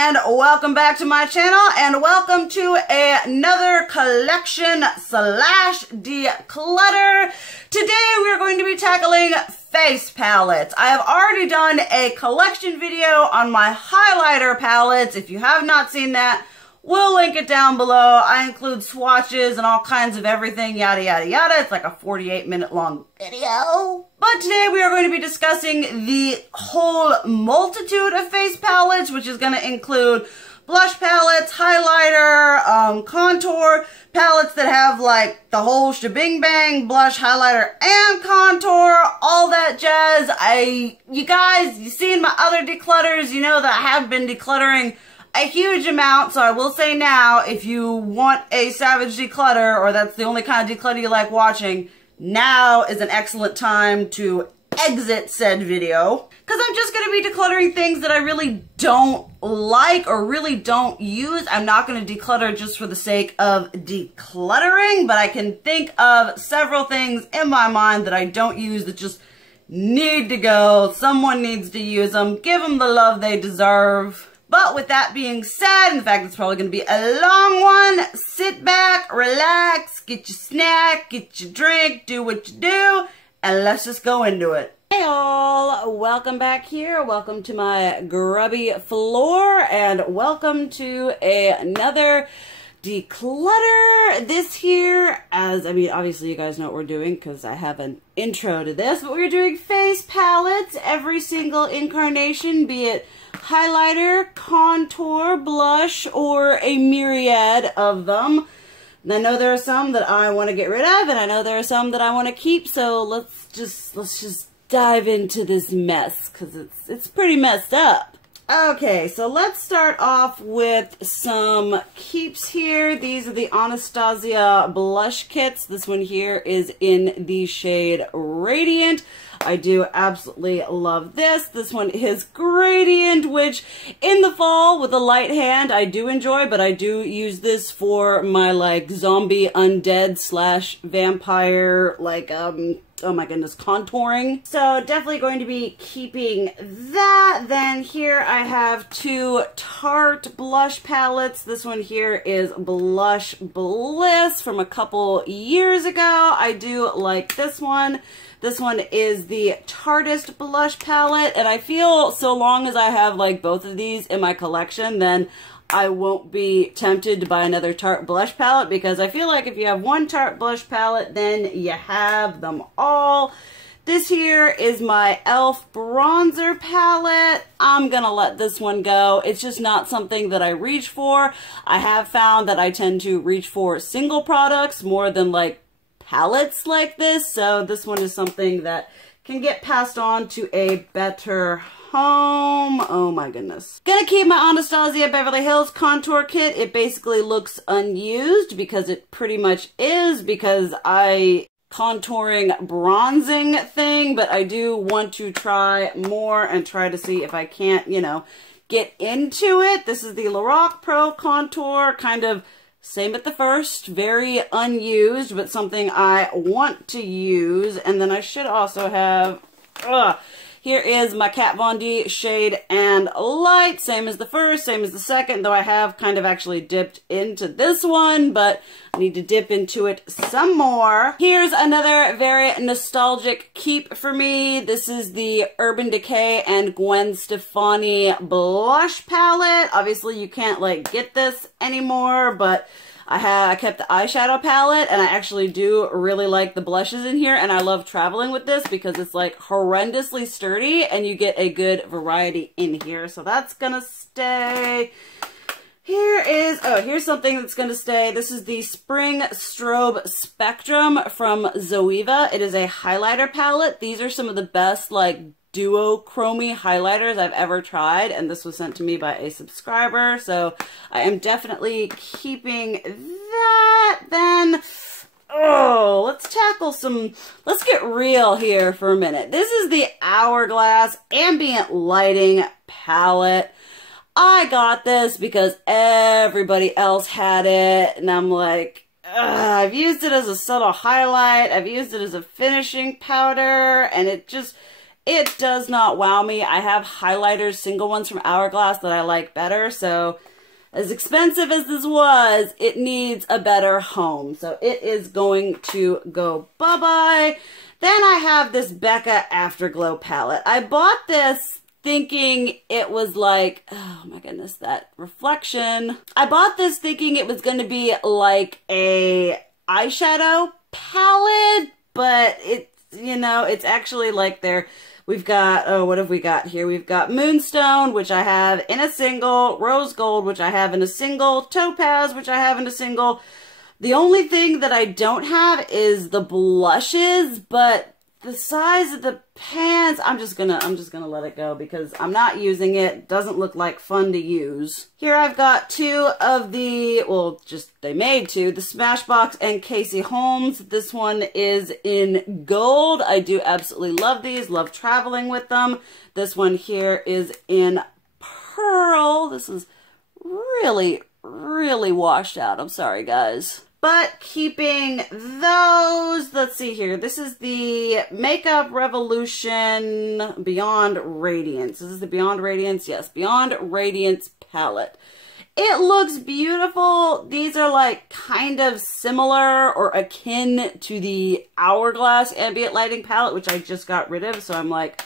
and welcome back to my channel, and welcome to another collection slash declutter. Today we are going to be tackling face palettes. I have already done a collection video on my highlighter palettes. If you have not seen that, we'll link it down below. I include swatches and all kinds of everything, yada yada yada. It's like a 48-minute long video. But today we are going to be discussing the whole multitude of face palettes, which is going to include blush palettes, highlighter, contour, palettes that have like the whole shebang bang, blush, highlighter, and contour, all that jazz. You guys, you seen my other declutters, you know that I have been decluttering a huge amount, so I will say now, if you want a savage declutter, or that's the only kind of declutter you like watching, now is an excellent time to exit said video. Because I'm just going to be decluttering things that I really don't like or really don't use. I'm not going to declutter just for the sake of decluttering, but I can think of several things in my mind that I don't use that just need to go. Someone needs to use them. Give them the love they deserve. But with that being said, in fact, it's probably going to be a long one. Sit back, relax, get your snack, get your drink, do what you do, and let's just go into it. Hey all, welcome back here. Welcome to my grubby floor, and welcome to another declutter. This here, obviously you guys know what we're doing because I have an intro to this, but we're doing face palettes, every single incarnation, be it highlighter, contour, blush, or a myriad of them. And I know there are some that I want to get rid of, and I know there are some that I want to keep, so let's just dive into this mess, because it's pretty messed up. Okay, so let's start off with some keeps here. These are the Anastasia blush kits. This one here is in the shade Radiant. I do absolutely love this. This one is Gradient, which in the fall with a light hand I do enjoy, but I do use this for my like zombie undead slash vampire like oh my goodness, contouring. So definitely going to be keeping that. Then here I have two Tarte blush palettes. This one here is Blush Bliss from a couple years ago. I do like this one. This one is the Tartist blush palette, and I feel so long as I have like both of these in my collection, then I won't be tempted to buy another Tarte blush palette, because I feel like if you have one Tarte blush palette, then you have them all. This here is my e.l.f. bronzer palette. I'm gonna let this one go. It's just not something that I reach for. I have found that I tend to reach for single products more than like palettes like this, so this one is something that can get passed on to a better home. Oh my goodness. Gonna keep my Anastasia Beverly Hills contour kit. It basically looks unused because it pretty much is, because contouring bronzing thing, but I do want to try more and try to see if I can't, you know, get into it. This is the Lorac Pro Contour, kind of same at the first, very unused, but something I want to use. And then I should also have, here is my Kat Von D Shade and Light, same as the first, same as the second, though I have kind of actually dipped into this one, but I need to dip into it some more. Here's another very nostalgic keep for me. This is the Urban Decay and Gwen Stefani blush palette. Obviously you can't like get this anymore, but I kept the eyeshadow palette, and I actually do really like the blushes in here, and I love traveling with this because it's like horrendously sturdy and you get a good variety in here. So that's gonna stay. Here's something that's gonna stay. This is the Spring Strobe Spectrum from Zoeva. It is a highlighter palette. These are some of the best like duochrome highlighters I've ever tried, and this was sent to me by a subscriber, so I am definitely keeping that. Then let's get real here for a minute. This is the Hourglass Ambient Lighting palette. I got this because everybody else had it, and I'm like, I've used it as a subtle highlight, I've used it as a finishing powder, and it it does not wow me. I have highlighters, single ones from Hourglass that I like better. So as expensive as this was, it needs a better home. So it is going to go bye-bye. Then I have this Becca Afterglow palette. I bought this thinking it was like, oh my goodness, that reflection. I bought this thinking it was going to be like a eyeshadow palette, but it's, you know, it's actually like we've got, oh, what have we got here? We've got Moonstone, which I have in a single, Rose Gold, which I have in a single, Topaz, which I have in a single. The only thing that I don't have is the blushes, but the size of the pans, I'm just gonna let it go because I'm not using it. It doesn't look like fun to use. Here I've got two of the, well, just they made two, the Smashbox and Casey Holmes. This one is in gold. I do absolutely love these, love traveling with them. This one here is in pearl. This is really, really washed out. I'm sorry, guys. But keeping those, let's see here. This is the Makeup Revolution Beyond Radiance. This is the Beyond Radiance, yes, Beyond Radiance palette. It looks beautiful. These are like kind of similar or akin to the Hourglass Ambient Lighting palette, which I just got rid of. So I'm like,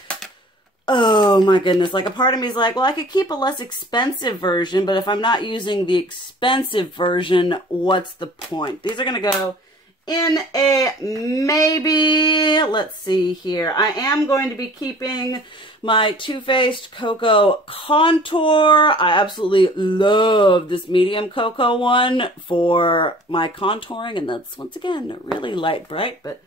oh my goodness, like a part of me is like, well, I could keep a less expensive version, but if I'm not using the expensive version, what's the point? These are going to go in a maybe. Let's see here. I am going to be keeping my Too Faced Cocoa Contour. I absolutely love this medium cocoa one for my contouring, and that's, once again, really light bright, but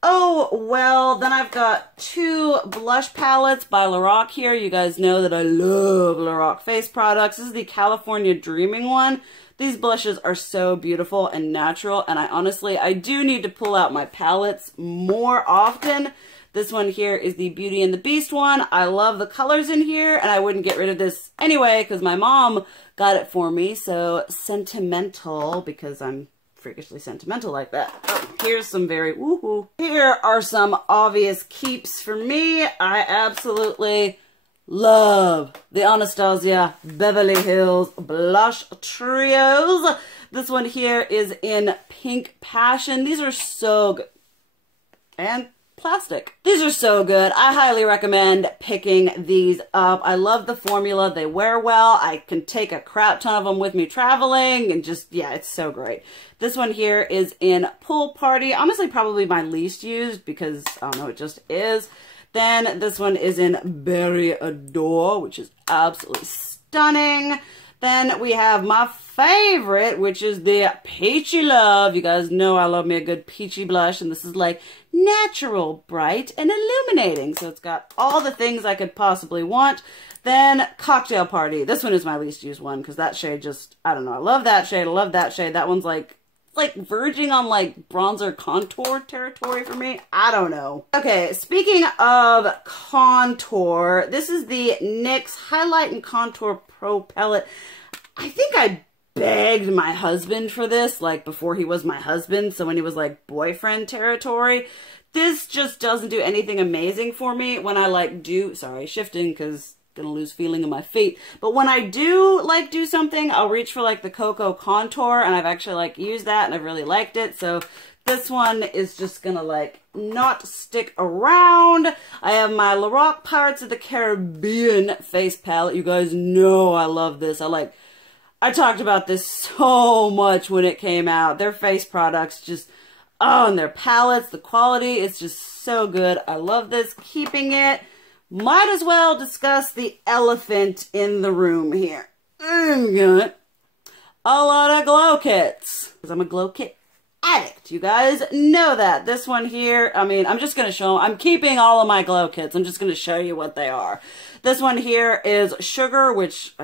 oh, well, then I've got two blush palettes by Lorac here. You guys know that I love Lorac face products. This is the California Dreaming one. These blushes are so beautiful and natural, and I do need to pull out my palettes more often. This one here is the Beauty and the Beast one. I love the colors in here, and I wouldn't get rid of this anyway because my mom got it for me. So sentimental, because I'm freakishly sentimental like that. Oh, here's some very woohoo. Here are some obvious keeps for me. I absolutely love the Anastasia Beverly Hills Blush Trios. This one here is in Pink Passion. These are so good. And plastic. These are so good. I highly recommend picking these up. I love the formula. They wear well. I can take a crap ton of them with me traveling and just, yeah, it's so great. This one here is in Pool Party. Honestly, probably my least used because, I don't know, it just is. Then this one is in Berry Adore, which is absolutely stunning. Then we have my favorite, which is the Peachy Love. You guys know I love me a good peachy blush, and this is like natural, bright, and illuminating. So it's got all the things I could possibly want. Then Cocktail Party. This one is my least used one because that shade just, I don't know. I love that shade. I love that shade. That one's like verging on like bronzer contour territory for me. I don't know. Okay, speaking of contour, this is the NYX Highlight and Contour Pro Palette. I think I begged my husband for this, like before he was my husband, so when he was like boyfriend territory. This just doesn't do anything amazing for me when I like do, sorry, shifting because gonna lose feeling in my feet. But when I do like do something, I'll reach for like the Cocoa Contour, and I've actually like used that and I've really liked it. So this one is just gonna like not stick around. I have my Lorac Pirates of the Caribbean face palette. You guys know I love this. I talked about this so much when it came out. Their face products just, oh, and their palettes, the quality is just so good. I love this. Keeping it. Might as well discuss the elephant in the room here. I've got a lot of glow kits, because I'm a glow kit addict. You guys know that. This one here, I mean, I'm just going to show them. I'm keeping all of my glow kits. I'm just going to show you what they are. This one here is Sugar, which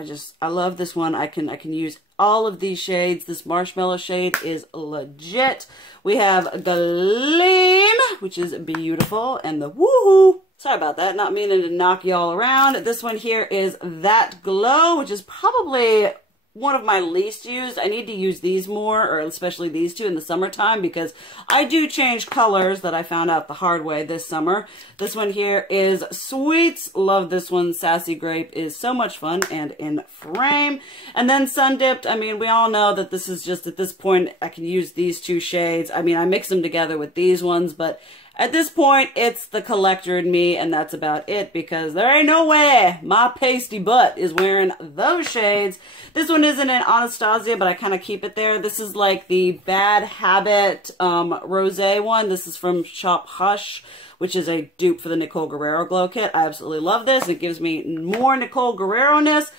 I love this one. I can use all of these shades. This marshmallow shade is legit. We have Gleam, which is beautiful, and the Woohoo. Sorry about that, not meaning to knock y'all around. This one here is That Glow, which is probably one of my least used. I need to use these more, or especially these two in the summertime, because I do change colors that I found out the hard way this summer. This one here is Sweets. Love this one. Sassy Grape is so much fun and in frame. And then Sun Dipped. I mean, we all know that this is just, at this point, I can use these two shades. I mean, I mix them together with these ones, but at this point, it's the collector in me, and that's about it, because there ain't no way my pasty butt is wearing those shades. This one isn't an Anastasia, but I kind of keep it there. This is like the Bad Habit Rosé one. This is from Shop Hush, which is a dupe for the Nicole Guerrero Glow Kit. I absolutely love this. It gives me more Nicole Guerrero-ness.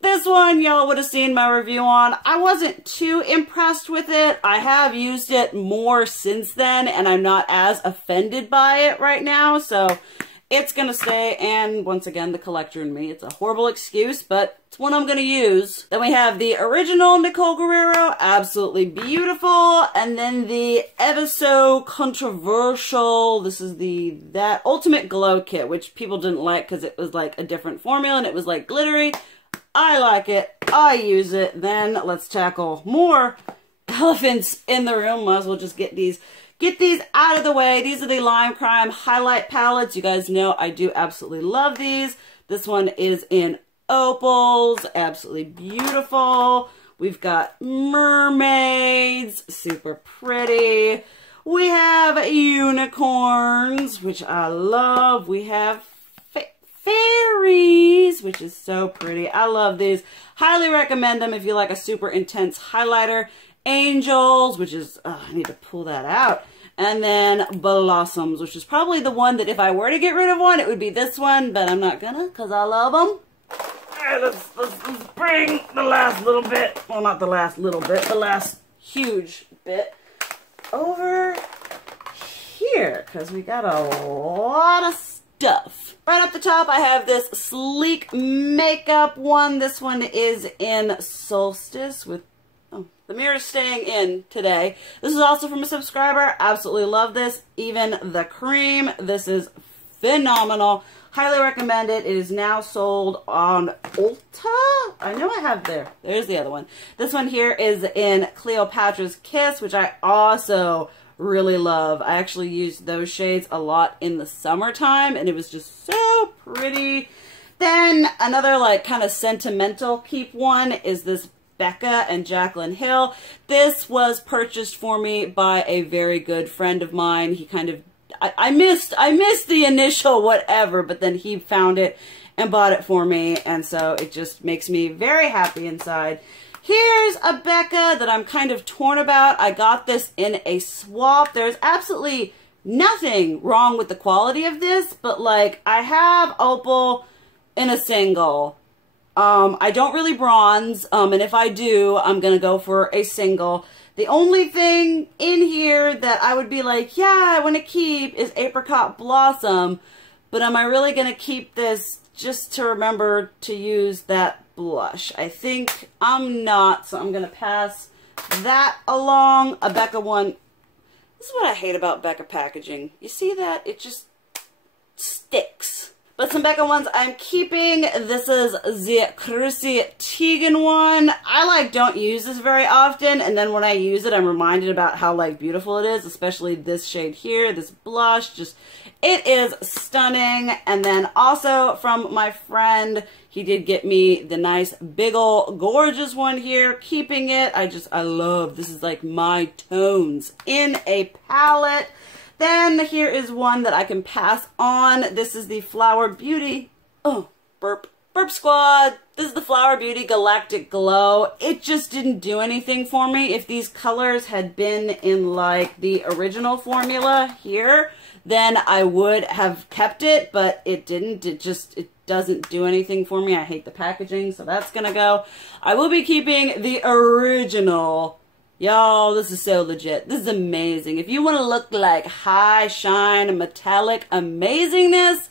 This one, y'all would have seen my review on. I wasn't too impressed with it. I have used it more since then, and I'm not as offended by it right now, so it's gonna stay. And once again, the collector in me. It's a horrible excuse, but it's one I'm gonna use. Then we have the original Nicole Guerrero, absolutely beautiful. And then the ever so controversial, this is that Ultimate Glow Kit, which people didn't like because it was like a different formula and it was like glittery. I like it. I use it. Then let's tackle more elephants in the room. Might as well just get these out of the way. These are the Lime Crime highlight palettes. You guys know I do absolutely love these. This one is in opals. Absolutely beautiful. We've got mermaids. Super pretty. We have unicorns, which I love. We have fairies, which is so pretty. I love these. Highly recommend them if you like a super intense highlighter. Angels, which is, I need to pull that out. And then Blossoms, which is probably the one that if I were to get rid of one, it would be this one, but I'm not gonna, because I love them. All right, let's bring the last little bit, well, not the last little bit, the last huge bit over here, because we got a lot of stuff. Right up the top, I have this sleek makeup one. This one is in Solstice with, the mirror's staying in today. This is also from a subscriber. Absolutely love this. Even the cream. This is phenomenal. Highly recommend it. It is now sold on Ulta. I know I have there. There's the other one. This one here is in Cleopatra's Kiss, which I also really love. I actually used those shades a lot in the summertime, and it was just so pretty. Then another like kind of sentimental keep one is this Becca and Jaclyn Hill. This was purchased for me by a very good friend of mine. He kind of, I missed the initial whatever, but then he found it and bought it for me, and so it just makes me very happy inside. Here's a Becca that I'm kind of torn about. I got this in a swap. There's absolutely nothing wrong with the quality of this, but like I have opal in a single. I don't really bronze, and if I do, I'm gonna go for a single. The only thing in here that I would be like, yeah, I want to keep is Apricot Blossom, but am I really gonna keep this just to remember to use that blush? I think I'm not, so I'm going to pass that along. A Becca one. This is what I hate about Becca packaging. You see that? It just sticks. But some Becca ones I'm keeping. This is the Chrissy Teigen one. I don't use this very often, and then when I use it, I'm reminded about how beautiful it is, especially this shade here, this blush. Just, it is stunning. And then also from my friend, he did get me the nice big ol' gorgeous one here. Keeping it. I love, this is like my tones in a palette. Then here is one that I can pass on. This is the Flower Beauty. Oh, burp squad. This is the Flower Beauty Galactic Glow. It just didn't do anything for me. If these colors had been in like the original formula here, then I would have kept it, but it didn't. It doesn't do anything for me. I hate the packaging, so that's gonna go. I will be keeping the original. Y'all, this is so legit. This is amazing. If you want to look like high shine metallic amazingness,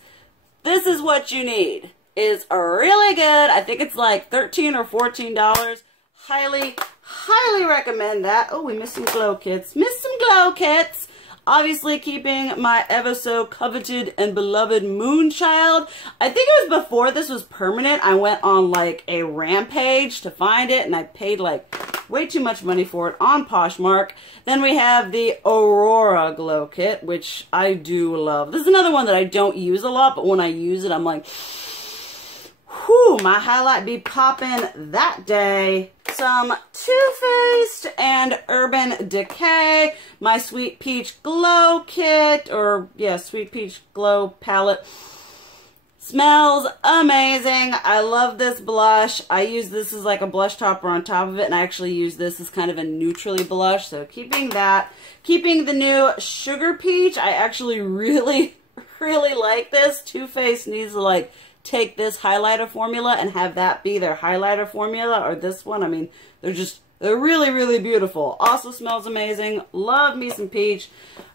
this is what you need. It's really good. I think it's like $13 or $14. Highly recommend that. Oh, we missed some glow kits. Missed some glow kits. Obviously keeping my ever so coveted and beloved Moonchild. I think it was before this was permanent. I went on like a rampage to find it and I paid like way too much money for it on Poshmark. Then we have the Aurora Glow Kit, which I do love. This is another one that I don't use a lot, but when I use it, I'm like, whew, my highlight be popping that day. Some Too Faced and Urban Decay, my Sweet Peach Glow Kit, or yeah, Sweet Peach Glow palette. Smells amazing. I love this blush. I use this as like a blush topper on top of it, and I actually use this as kind of a neutrally blush, so keeping that. Keeping the new Sugar Peach. I actually really like this. Too Faced needs to like take this highlighter formula and have that be their highlighter formula, or this one. I mean, they're really beautiful. Also smells amazing. Love me some peach.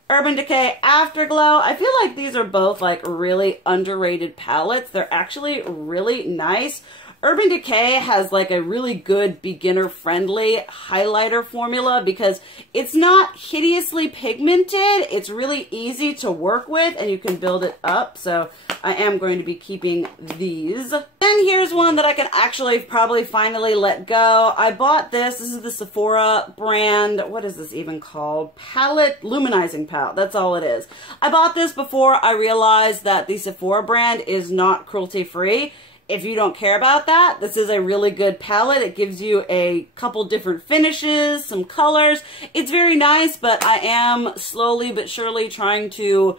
Urban Decay Afterglow. I feel like these are both like really underrated palettes. They're actually really nice. Urban Decay has like a really good beginner-friendly highlighter formula because it's not hideously pigmented. It's really easy to work with and you can build it up. So I am going to be keeping these. And here's one that I can actually probably finally let go. I bought this. This is the Sephora brand. What is this even called? Palette Luminizing Palette. That's all it is. I bought this before I realized that the Sephora brand is not cruelty-free. If you don't care about that, this is a really good palette. It gives you a couple different finishes, some colors. It's very nice, but I am slowly but surely trying to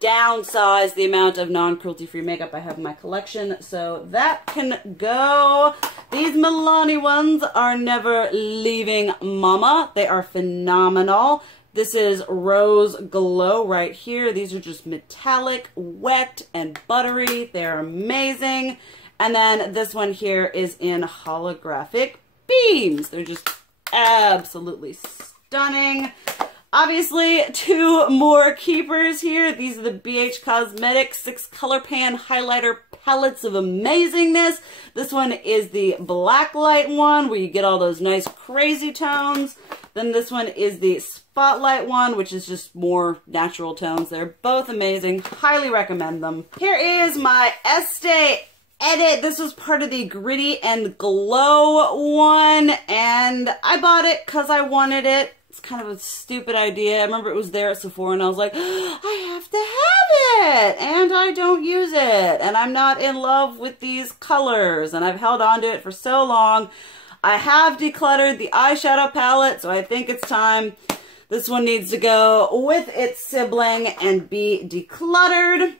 downsize the amount of non-cruelty-free makeup I have in my collection, so that can go. These Milani ones are never leaving mama. They are phenomenal. This is Rose Glow right here. These are just metallic, wet, and buttery. They're amazing. And then this one here is in holographic beams. They're just absolutely stunning. Obviously, two more keepers here. These are the BH Cosmetics 6 Color Pan Highlighter Palettes of Amazingness. This one is the black light one where you get all those nice crazy tones. Then this one is the Spotlight one, which is just more natural tones. They're both amazing. Highly recommend them. Here is my Estee Edit. This was part of the Gritty and Glow one, and I bought it because I wanted it. It's kind of a stupid idea. I remember it was there at Sephora and I was like, I have to have it, and I don't use it, and I'm not in love with these colors, and I've held on to it for so long. I have decluttered the eyeshadow palette, so I think it's time. This one needs to go with its sibling and be decluttered.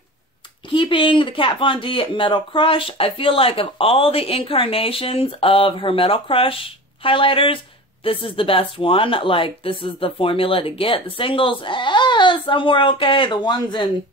Keeping the Kat Von D Metal Crush. I feel like of all the incarnations of her Metal Crush highlighters, this is the best one. Like, this is the formula to get. The singles, some were okay. The ones in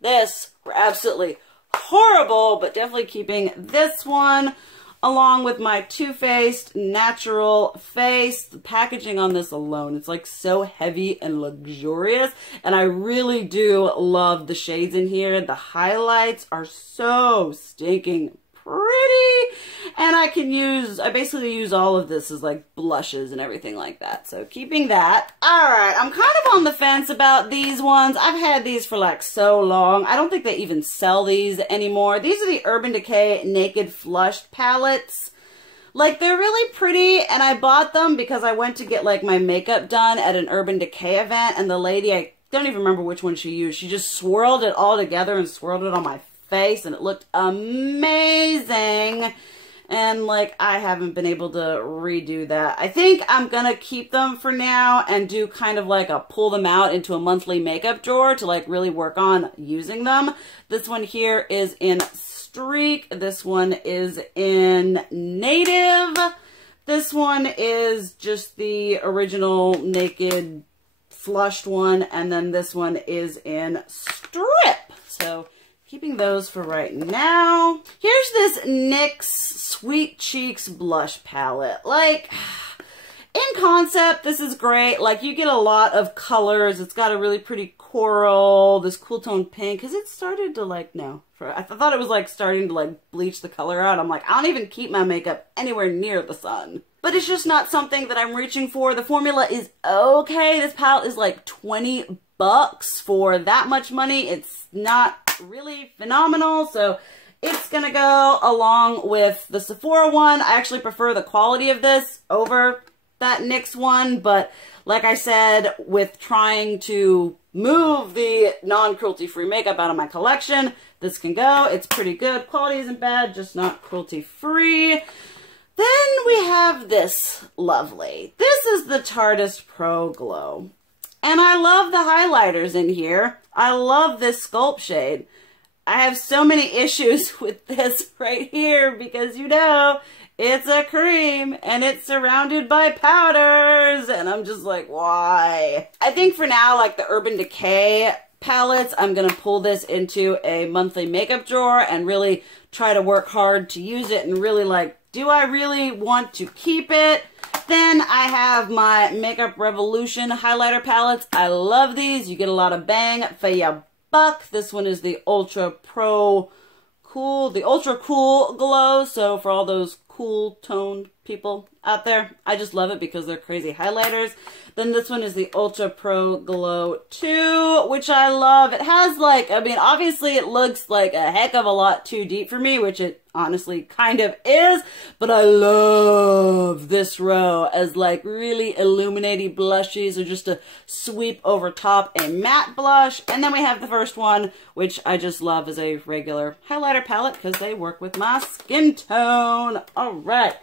this were absolutely horrible, but definitely keeping this one. Along with my Too Faced Natural Face. The packaging on this alone, it's like so heavy and luxurious. And I really do love the shades in here. The highlights are so stinking pretty. And I basically use all of this as like blushes and everything like that. So keeping that. Alright, I'm kind of on the fence about these ones. I've had these for like so long. I don't think they even sell these anymore. These are the Urban Decay Naked Flushed palettes. Like, they're really pretty, and I bought them because I went to get like my makeup done at an Urban Decay event, and the lady, I don't even remember which one she used. She just swirled it all together and swirled it on my face, and it looked amazing. And like, I haven't been able to redo that. I think I'm gonna keep them for now and do kind of like a pull them out into a monthly makeup drawer to like really work on using them. This one here is in Streak. This one is in Native. This one is just the original Naked Flushed one. And then this one is in Strip. So keeping those for right now. Here's this NYX Sweet Cheeks blush palette. Like, in concept, this is great. Like, you get a lot of colors. It's got a really pretty coral, this cool tone pink. Has it started to like, no. I thought it was like starting to like bleach the color out. I'm like, I don't even keep my makeup anywhere near the sun. but it's just not something that I'm reaching for. The formula is okay. This palette is like 20 bucks for that much money. It's not really phenomenal, so it's gonna go along with the Sephora one. I actually prefer the quality of this over that NYX one, but like I said, with trying to move the non-cruelty-free makeup out of my collection, this can go. It's pretty good. Quality isn't bad, just not cruelty-free. Then we have this lovely. This is the Tarte Pro Glow. And I love the highlighters in here. I love this sculpt shade. I have so many issues with this right here because, you know, it's a cream and it's surrounded by powders. And I'm just like, why? I think for now, like the Urban Decay palettes, I'm going to pull this into a monthly makeup drawer and really try to work hard to use it and really like, do I really want to keep it? Then I have my Makeup Revolution highlighter palettes. I love these. You get a lot of bang for your buck. This one is the Ultra Cool Glow. So for all those cool toned people out there, I just love it because they're crazy highlighters. Then this one is the Ultra Pro Glow 2, which I love. It has like, I mean, obviously it looks like a heck of a lot too deep for me, which it honestly kind of is, but I love this row as like really illuminating blushes or just to sweep over top a matte blush. And then we have the first one, which I just love as a regular highlighter palette because they work with my skin tone. All right.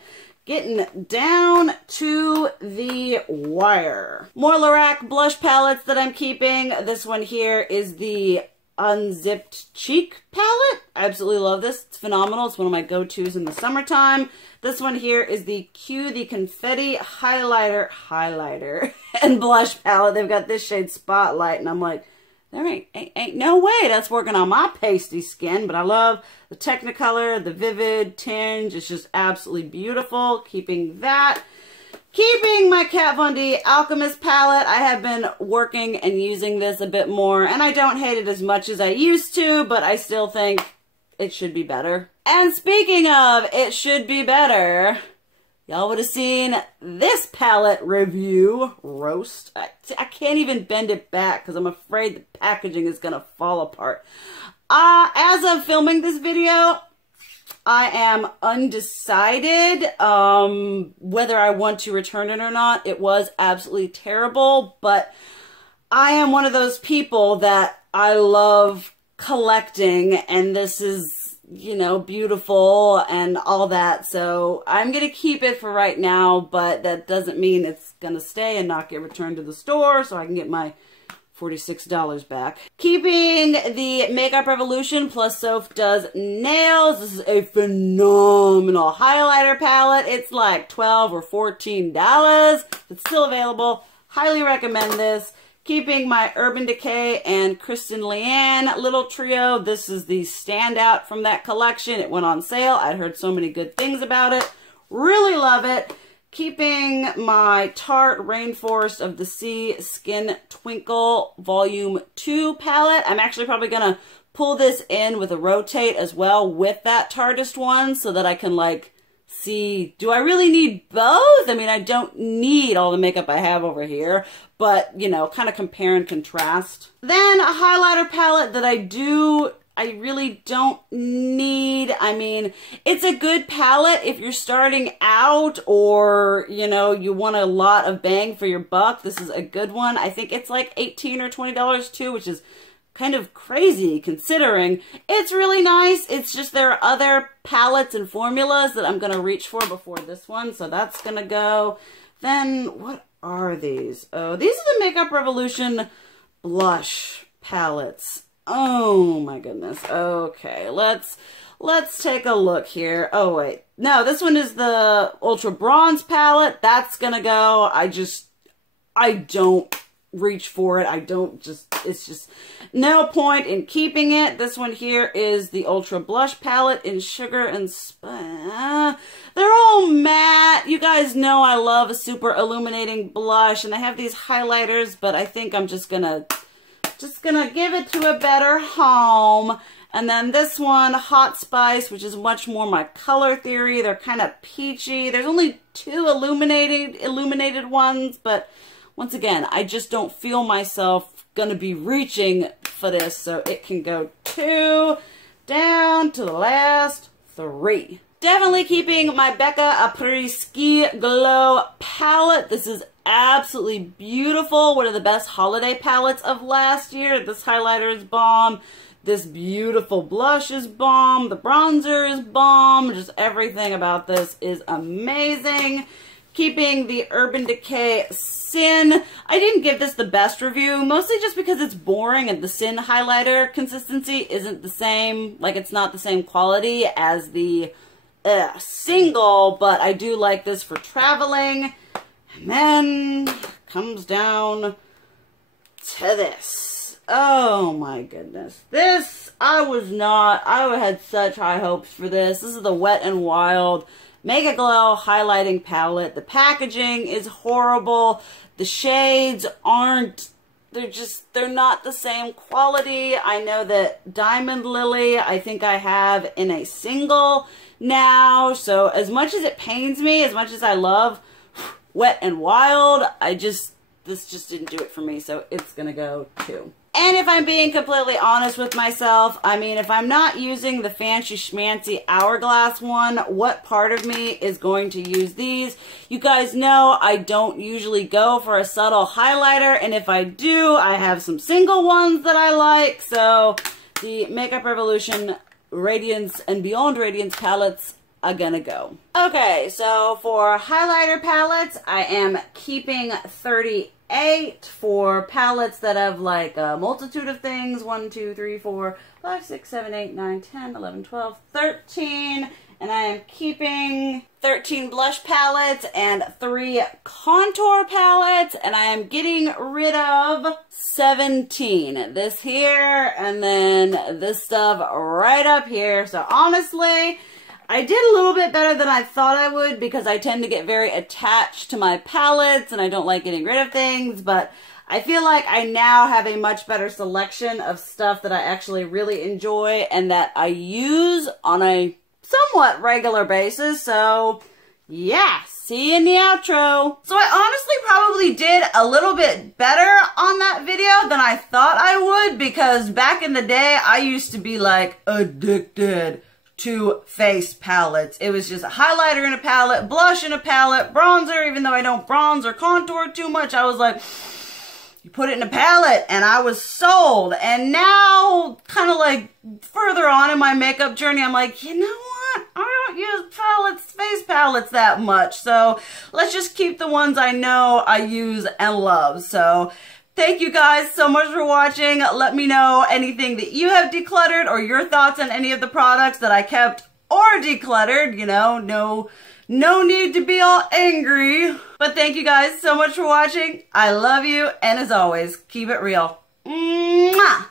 Getting down to the wire. More Lorac blush palettes that I'm keeping. This one here is the Unzipped Cheek palette. I absolutely love this. It's phenomenal. It's one of my go-tos in the summertime. This one here is the Q the Confetti highlighter and blush palette. They've got this shade Spotlight, and I'm like, there ain't no way that's working on my pasty skin, but I love the Technicolor, the vivid tinge. It's just absolutely beautiful. Keeping that. Keeping my Kat Von D Alchemist palette. I have been working and using this a bit more, and I don't hate it as much as I used to, but I still think it should be better. And speaking of it should be better, y'all would have seen this palette review, Roast. I can't even bend it back because I'm afraid the packaging is going to fall apart. As of filming this video, I am undecided whether I want to return it or not. It was absolutely terrible, but I am one of those people that I love collecting, and this is, you know, beautiful and all that. So I'm going to keep it for right now, but that doesn't mean it's going to stay and not get returned to the store so I can get my $46 back. Keeping the Makeup Revolution+Soph Does Nails. This is a phenomenal highlighter palette. It's like $12 or $14. It's still available. Highly recommend this. Keeping my Urban Decay and Kristen Leanne little trio. This is the standout from that collection. It went on sale. I'd heard so many good things about it. Really love it. Keeping my Tarte Rainforest of the Sea Skin Twinkle Volume 2 palette. I'm actually probably going to pull this in with a rotate as well with that Tarteist one so that I can like see, do I really need both? I mean, I don't need all the makeup I have over here, but, you know, kind of compare and contrast. Then a highlighter palette that I really don't need. I mean, it's a good palette if you're starting out or, you know, you want a lot of bang for your buck. This is a good one. I think it's like $18 or $20 too, which is kind of crazy considering. It's really nice. It's just there are other palettes and formulas that I'm going to reach for before this one. So that's going to go. Then what are these? Oh, these are the Makeup Revolution blush palettes. Oh my goodness. Okay, let's take a look here. Oh wait, no, this one is the Ultra Bronze palette. That's gonna go. I don't reach for it. It's just no point in keeping it. This one here is the Ultra Blush palette in Sugar and Spice. They're all matte. You guys know I love a super illuminating blush, and I have these highlighters, but I think I'm just gonna give it to a better home. And then this one, Hot Spice, which is much more my color theory. They're kind of peachy. There's only 2 illuminated ones, but once again, I just don't feel myself gonna be reaching for this, so it can go 2 down to the last 3. Definitely keeping my Becca Après-Ski Glow palette. This is absolutely beautiful. One of the best holiday palettes of last year. This highlighter is bomb. This beautiful blush is bomb. The bronzer is bomb. Just everything about this is amazing. Keeping the Urban Decay Sin. I didn't give this the best review, mostly just because it's boring and the Sin highlighter consistency isn't the same. Like, it's not the same quality as the single, but I do like this for traveling. And then comes down to this. Oh my goodness. This, I had such high hopes for this. This is the Wet n Wild Mega Glow highlighting palette. The packaging is horrible. The shades aren't, they're not the same quality. I know that Diamond Lily, I think I have in a single now. So as much as it pains me, as much as I love Wet n Wild, this just didn't do it for me. So it's gonna go 2. And if I'm being completely honest with myself, I mean, if I'm not using the fancy schmancy Hourglass one, what part of me is going to use these? You guys know I don't usually go for a subtle highlighter, and if I do, I have some single ones that I like. So the Makeup Revolution Radiance and Beyond Radiance palettes are gonna go. Okay, so for highlighter palettes, I am keeping 38 for palettes that have like a multitude of things. 1, 2, 3, 4, 5, 6, 7, 8, 9, 10, 11, 12, 13. And I am keeping 13 blush palettes and 3 contour palettes. And I am getting rid of 17. This here and then this stuff right up here. So honestly, I did a little bit better than I thought I would because I tend to get very attached to my palettes and I don't like getting rid of things, but I feel like I now have a much better selection of stuff that I actually really enjoy and that I use on a somewhat regular basis. So yeah, see you in the outro. So I honestly probably did a little bit better on that video than I thought I would, because back in the day I used to be like addicted to face palettes. It was just a highlighter in a palette, blush in a palette, bronzer, even though I don't bronze or contour too much. I was like, you put it in a palette, and I was sold. And now, kind of like further on in my makeup journey, I'm like, you know what? I don't use palettes, face palettes that much. So let's just keep the ones I know I use and love. So thank you guys so much for watching. Let me know anything that you have decluttered or your thoughts on any of the products that I kept or decluttered. You know, no need to be all angry. But thank you guys so much for watching. I love you. And as always, keep it real. Mwah!